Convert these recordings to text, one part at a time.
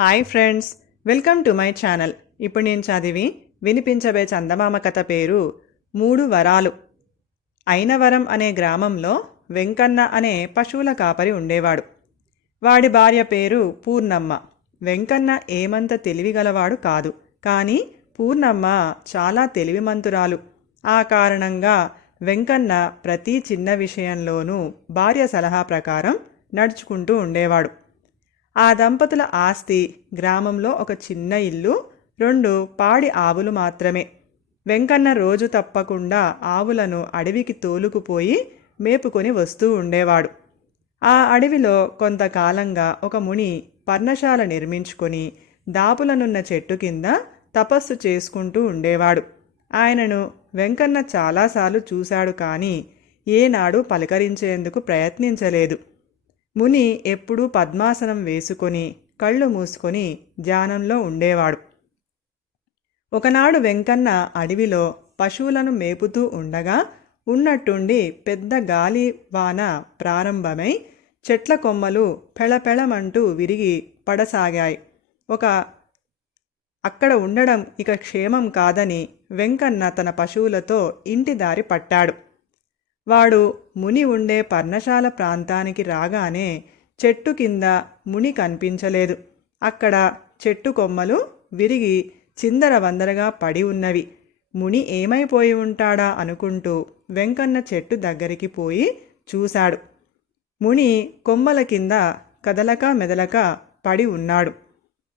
Hi friends, welcome to my channel. ఇప్పుడు నేను చదివి వినిపించబే చందమామ కథ పేరు మూడు వరాలు. అయినవరం అనే గ్రామంలో వెంకన్న అనే పశువుల కాపరి ఉండేవాడు. వాడి భార్య పేరు పూర్ణమ్మ. వెంకన్న ఏమంత తెలివిగలవాడు కాదు, కానీ పూర్ణమ్మ చాలా తెలివిమంతురాలు. ఆ కారణంగా వెంకన్న ప్రతి చిన్న విషయంలోనూ భార్య సలహా ప్రకారం నడుచుకుంటూ ఉండేవాడు. ఆ దంపతుల ఆస్తి గ్రామంలో ఒక చిన్న ఇల్లు, 2 పాడి ఆవులు మాత్రమే. వెంకన్న రోజు తప్పకుండా ఆవులను అడవికి తోలుకుపోయి మేపుకొని వస్తూ ఉండేవాడు. ఆ అడవిలో కొంతకాలంగా ఒక ముని పర్ణశాల నిర్మించుకొని దాపులనున్న చెట్టు కింద తపస్సు చేసుకుంటూ ఉండేవాడు. ఆయనను వెంకన్న చాలాసార్లు చూశాడు, కానీ ఏనాడు పలకరించేందుకు ప్రయత్నించలేదు. ముని ఎప్పుడూ పద్మాసనం వేసుకొని కళ్ళు మూసుకొని ధ్యానంలో ఉండేవాడు. ఒకనాడు వెంకన్న అడవిలో పశువులను మేపుతూ ఉండగా ఉన్నట్టుండి పెద్ద గాలి వాన ప్రారంభమై చెట్ల కొమ్మలు పెళపెళమంటూ విరిగి పడసాగాయి. అక్కడ ఉండడం ఇక క్షేమం కాదని వెంకన్న తన పశువులతో ఇంటి దారి పట్టాడు. వాడు ముని ఉండే పర్ణశాల ప్రాంతానికి రాగానే చెట్టు కింద ముని కనిపించలేదు. అక్కడ చెట్టు కొమ్మలు విరిగి చిందరవందరగా పడి ఉన్నవి. ముని ఏమైపోయి ఉంటాడా అనుకుంటూ వెంకన్న చెట్టు దగ్గరికి పోయి చూశాడు. ముని కొమ్మల కింద కదలక మెదలక పడి ఉన్నాడు.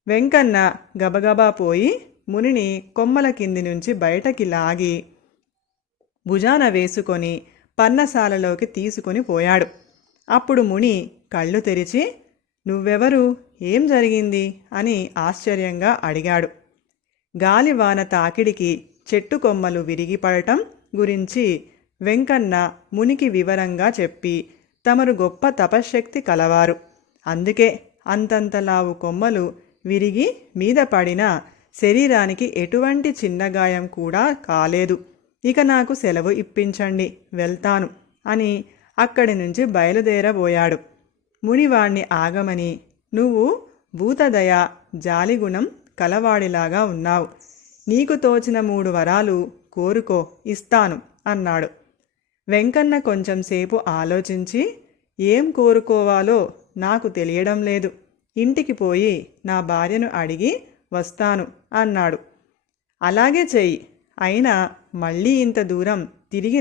వెంకన్న గబగబా పోయి మునిని కొమ్మల కింది నుంచి బయటకి లాగి భుజాన వేసుకొని పర్ణశాలలోకి తీసుకొని పోయాడు. అప్పుడు ముని కళ్ళు తెరిచి, "నువ్వెవరు? ఏం జరిగింది?" అని ఆశ్చర్యంగా అడిగాడు. గాలివాన తాకిడికి చెట్టు కొమ్మలు విరిగిపడటం గురించి వెంకన్న మునికి వివరంగా చెప్పి, తమరు గొప్ప తపశ్శక్తి కలవారు, అందుకే అంతంతలావు కొమ్మలు విరిగి మీద పడిన శరీరానికి ఎటువంటి చిన్నగాయం కూడా కాలేదు. ఇక నాకు సెలవు ఇప్పించండి, వెళ్తాను అని అక్కడి నుంచి బయలుదేరబోయాడు. మునివాణ్ణి ఆగమని, "నువ్వు భూతదయ జాలిగుణం కలవాడిలాగా ఉన్నావు. నీకు తోచిన 3 వరాలు కోరుకో, ఇస్తాను" అన్నాడు. వెంకన్న కొంచెంసేపు ఆలోచించి, "ఏం కోరుకోవాలో నాకు తెలియడం లేదు. ఇంటికి పోయి నా భార్యను అడిగి వస్తాను" అన్నాడు. "అలాగే చెయ్యి. అయినా మళ్ళీ ఇంత దూరం తిరిగి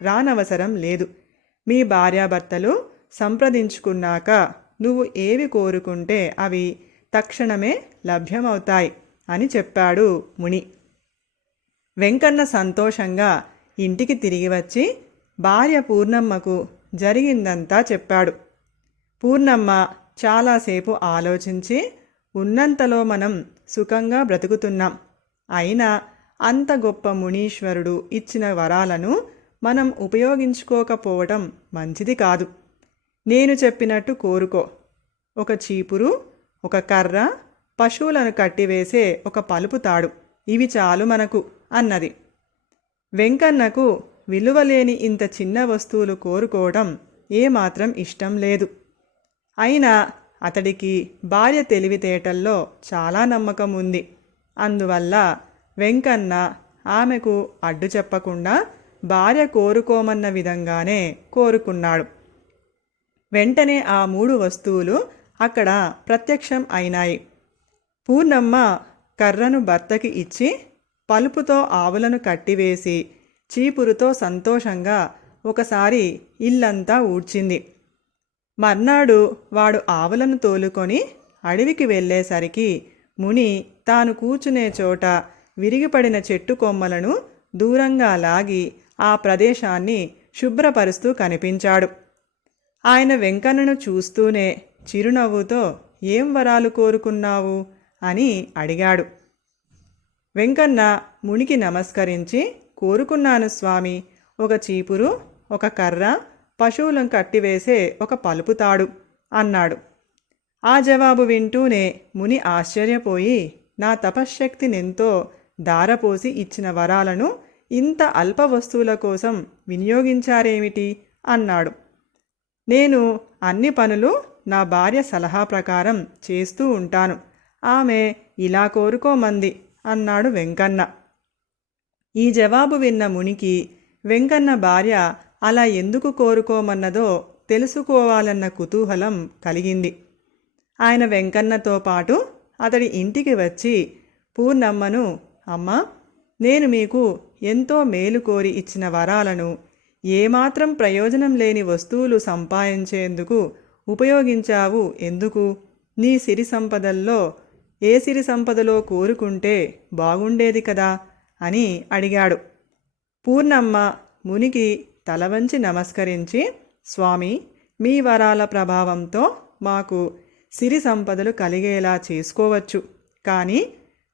రానవసరం లేదు. మీ భార్యాభర్తలు సంప్రదించుకున్నాక నువ్వు ఏవి కోరుకుంటే అవి తక్షణమే లభ్యమవుతాయి" అని చెప్పాడు ముని. వెంకన్న సంతోషంగా ఇంటికి తిరిగి వచ్చి భార్య పూర్ణమ్మకు జరిగిందంతా చెప్పాడు. పూర్ణమ్మ చాలాసేపు ఆలోచించి, "ఉన్నంతలో మనం సుఖంగా బ్రతుకుతున్నాం. అయినా అంత గొప్ప మునీశ్వరుడు ఇచ్చిన వరాలను మనం ఉపయోగించుకోకపోవటం మంచిది కాదు. నేను చెప్పినట్టు కోరుకో. ఒక చీపురు, ఒక కర్ర, పశువులను కట్టివేసే ఒక పలుపు తాడు, ఇవి చాలు మనకు" అన్నది. వెంకన్నకు విలువలేని ఇంత చిన్న వస్తువులు కోరుకోవడం ఏమాత్రం ఇష్టం లేదు. అయినా అతడికి భార్య తెలివితేటల్లో చాలా నమ్మకం ఉంది. అందువల్ల వెంకన్న ఆమెకు అడ్డు చెప్పకుండా భార్య కోరుకోమన్న విధంగానే కోరుకున్నాడు. వెంటనే ఆ 3 వస్తువులు అక్కడ ప్రత్యక్షం అయినాయి. పూర్ణమ్మ కర్రను భర్తకి ఇచ్చి, పలుపుతో ఆవులను కట్టివేసి, చీపురుతో సంతోషంగా ఒకసారి ఇల్లంతా ఊడ్చింది. మర్నాడు వాడు ఆవులను తోలుకొని అడవికి వెళ్ళేసరికి ముని తాను కూర్చునే చోట విరిగిపడిన చెట్టు కొమ్మలను దూరంగా లాగి ఆ ప్రదేశాన్ని శుభ్రపరుస్తూ కనిపించాడు. ఆయన వెంకన్నను చూస్తూనే చిరునవ్వుతో, "ఏం వరాలు కోరుకున్నావు?" అని అడిగాడు. వెంకన్న మునికి నమస్కరించి, "కోరుకున్నాను స్వామి, ఒక చీపురు, ఒక కర్ర, పశువులను కట్టివేసే ఒక పలుపు తాడు" అన్నాడు. ఆ జవాబు వింటూనే ముని ఆశ్చర్యపోయి, "నా తపశ్శక్తినెంతో దారపోసి ఇచ్చిన వరాలను ఇంత అల్ప వస్తువుల కోసం వినియోగించారేమిటి?" అన్నాడు. "నేను అన్ని పనులు నా భార్య సలహా ప్రకారం చేస్తూ ఉంటాను. ఆమె ఇలా కోరుకోమంది అన్నాడు వెంకన్న. ఈ జవాబు విన్న మునికి వెంకన్న భార్య అలా ఎందుకు కోరుకోమన్నదో తెలుసుకోవాలన్న కుతూహలం కలిగింది. ఆయన వెంకన్నతో పాటు అతడి ఇంటికి వచ్చి పూర్ణమ్మను, అమ్మా, నేను మీకు ఎంతో మేలు కోరి ఇచ్చిన వరాలను ఏమాత్రం ప్రయోజనం లేని వస్తువులు సంపాదించేందుకు ఉపయోగించావు ఎందుకు? నీ సిరి సంపదల్లో ఏ సిరి సంపదలో కోరుకుంటే బాగుండేది కదా అని అడిగాడు. పూర్ణమ్మ మునికి తలవంచి నమస్కరించి, స్వామి, మీ వరాల ప్రభావంతో మాకు సిరి సంపదలు కలిగేలా చేసుకోవచ్చు. కానీ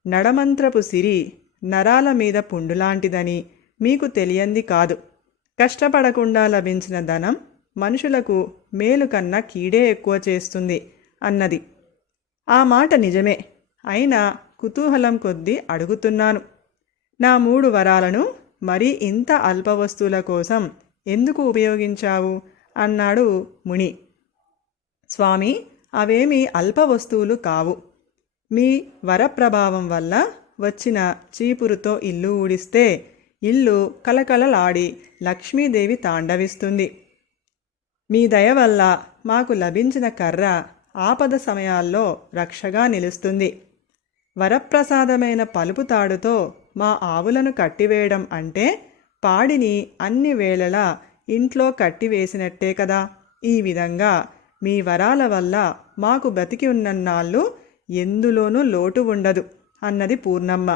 నడమంత్రపు సిరి నరాల మీద పుండులాంటిదని మీకు తెలియంది కాదు. కష్టపడకుండా లభించిన ధనం మనుషులకు మేలు కన్నా కీడే ఎక్కువ చేస్తుంది అన్నది. ఆ మాట నిజమే. అయినా కుతూహలం కొద్దీ అడుగుతున్నాను. నా 3 వరాలను మరీ ఇంత అల్ప వస్తువుల కోసం ఎందుకు ఉపయోగించావు అన్నాడు ముని. స్వామి, అవేమీ అల్ప వస్తువులు కావు. మీ వరప్రభావం వల్ల వచ్చిన చీపురుతో ఇల్లు ఊడిస్తే ఇల్లు కలకలలాడి లక్ష్మీదేవి తాండవిస్తుంది. మీ దయ వల్ల మాకు లభించిన కర్ర ఆపద సమయాల్లో రక్షగా నిలుస్తుంది. వరప్రసాదమైన పలుపు తాడుతో మా ఆవులను కట్టివేయడం అంటే పాడిని అన్ని వేళలా ఇంట్లో కట్టివేసినట్టే కదా. ఈ విధంగా మీ వరాల వల్ల మాకు బతికి ఉన్నన్నాళ్ళు ఎందులోనూ లోటు ఉండదు అన్నది పూర్ణమ్మ.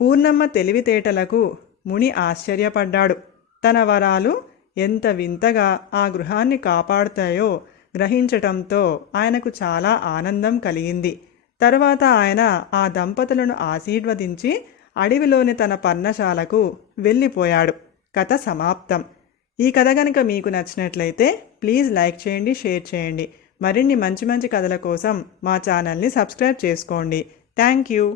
పూర్ణమ్మ తెలివితేటలకు ముని ఆశ్చర్యపడ్డాడు. తన వరాలు ఎంత వింతగా ఆ గృహాన్ని కాపాడుతాయో గ్రహించటంతో ఆయనకు చాలా ఆనందం కలిగింది. తరువాత ఆయన ఆ దంపతులను ఆశీర్వదించి అడవిలోని తన పర్ణశాలకు వెళ్ళిపోయాడు. కథ సమాప్తం. ఈ కథ కనుక మీకు నచ్చినట్లయితే ప్లీజ్ లైక్ చేయండి, షేర్ చేయండి. మరిన్ని మంచి మంచి కథల కోసం మా ఛానల్ని సబ్స్క్రైబ్ చేసుకోండి. Thank you.